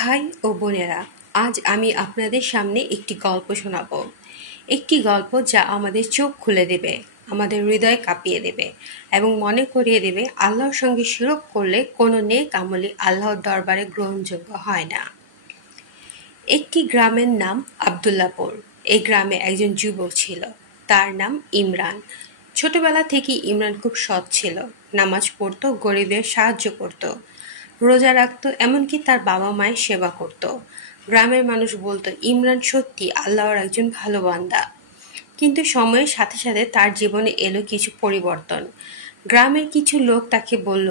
ভাই ও বোনেরা, আজ আমি আপনাদের সামনে একটি গল্প শোনাব। একটি গল্প যা আমাদের চোখ খুলে দেবে, আমাদের হৃদয় কাঁপিয়ে দেবে এবং মনে করিয়ে দেবে আল্লাহর সঙ্গে শিরক করলে কোনো নেক আমলই আল্লাহর দরবারে গ্রহণযোগ্য হয় না। একটি গ্রামের নাম আবদুল্লাপুর। এই গ্রামে একজন যুবক ছিল, তার নাম ইমরান। ছোটবেলা থেকেই ইমরান খুব সৎ ছিল, নামাজ পড়তো, গরিবের সাহায্য করত, রোজা রাখতো, এমনকি তার বাবা মায়ের সেবা করত। গ্রামের মানুষ বলতো ইমরান সত্যি আল্লাহর একজন ভালো বান্দা। কিন্তু সময়ের সাথে সাথে তার জীবনে এলো কিছু পরিবর্তন। গ্রামের কিছু লোক তাকে বলল,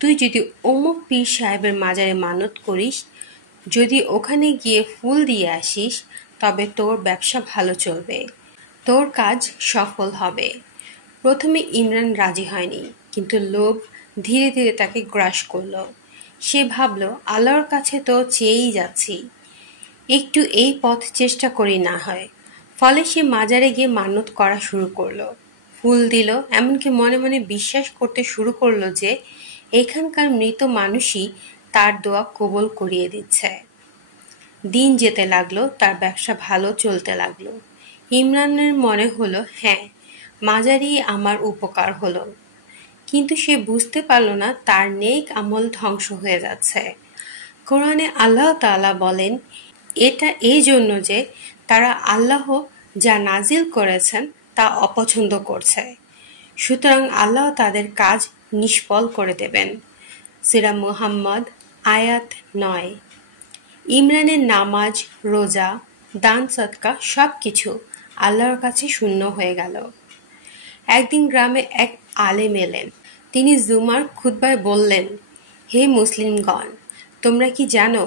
তুই যদি অমুক পীর সাহেবের মাজারে মানত করিস, যদি ওখানে গিয়ে ফুল দিয়ে আসিস, তবে তোর ব্যবসা ভালো চলবে, তোর কাজ সফল হবে। প্রথমে ইমরান রাজি হয়নি, কিন্তু লোভ ধীরে ধীরে তাকে গ্রাস করল। সে ভাবল, আল্লাহর কাছে তো চেয়েই যাচ্ছি, একটু এই পথ চেষ্টা করি না হয়। ফলে সে মাজারে গিয়ে মানত করা শুরু করলো, ফুল দিল, এমনকি মনে মনে বিশ্বাস করতে শুরু করলো যে এখানকার মৃত মানুষই তার দোয়া কবুল করিয়ে দিচ্ছে। দিন যেতে লাগলো, তার ব্যবসা ভালো চলতে লাগলো। ইমরানের মনে হলো, হ্যাঁ, মাজারেই আমার উপকার হলো। কিন্তু সে বুঝতে পারল না তার নেক আমল ধ্বংস হয়ে যাচ্ছে। কোরআনে আল্লাহ তাআলা বলেন, এটা এই জন্য যে তারা আল্লাহ যা নাজিল করেছেন তা অপছন্দ করছে, সুতরাং আল্লাহ তাদের কাজ নিষ্ফল করে দেবেন। সূরা মুহাম্মদ আয়াত ৯। ইমরানের নামাজ, রোজা, দান সদকা সবকিছু আল্লাহর কাছে শূন্য হয়ে গেল। একদিন গ্রামে এক আলেম এলেন। তিনি জুমার খুতবায় বললেন, হে মুসলিমগণ, তোমরা কি জানো,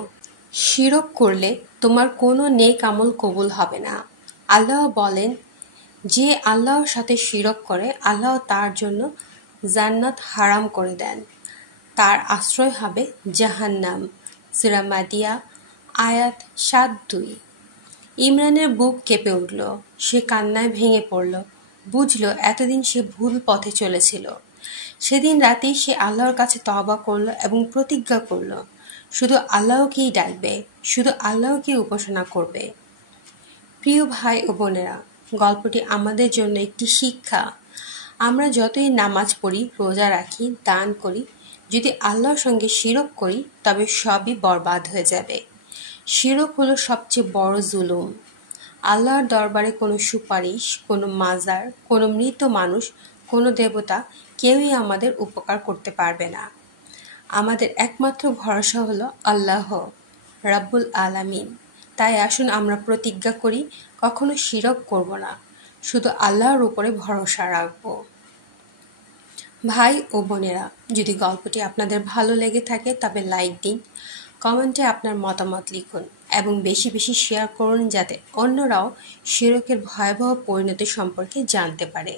শিরক করলে তোমার কোনো নেক আমল কবুল হবে না। আল্লাহ বলেন, যে আল্লাহর সাথে শিরক করে আল্লাহ তার জন্য জান্নাত হারাম করে দেন, তার আশ্রয় হবে জাহান্নাম। সূরা মাদিয়া আয়াত ৭-২। ইমরানের বুক কেঁপে উঠল, সে কান্নায় ভেঙে পড়ল। বুঝল এতদিন সে ভুল পথে চলেছিল। সেদিন রাতেই সে আল্লাহর কাছে তওবা করল এবং প্রতিজ্ঞা করল, শুধু আল্লাহকেই ডাকবে, শুধু আল্লাহকেই উপাসনা করবে। প্রিয় ভাই ও বোনেরা, গল্পটি আমাদের জন্য একটি শিক্ষা। আমরা যতই নামাজ পড়ি, রোজা রাখি, দান করি, যদি আল্লাহর সঙ্গে শিরক করি তবে সবই বরবাদ হয়ে যাবে। শিরক হলো সবচেয়ে বড় জুলুম। আল্লাহর দরবারে কোনো সুপারিশ, কোনো মাজার, কোনো মৃত মানুষ, কোনো দেবতা কেউই আমাদের উপকার করতে পারবে না। আমাদের একমাত্র ভরসা হলো আল্লাহ রাব্বুল আলামিন। তাই আসুন আমরা প্রতিজ্ঞা করি, কখনো শিরক করব না, শুধু আল্লাহর উপরে ভরসা রাখব। ভাই ও বোনেরা, যদি গল্পটি আপনাদের ভালো লেগে থাকে তবে লাইক দিন, কমেন্টে আপনার মতামত লিখুন এবং বেশি বেশি শেয়ার করুন, যাতে অন্যরাও শিরকের ভয়াবহ পরিণতি সম্পর্কে জানতে পারে।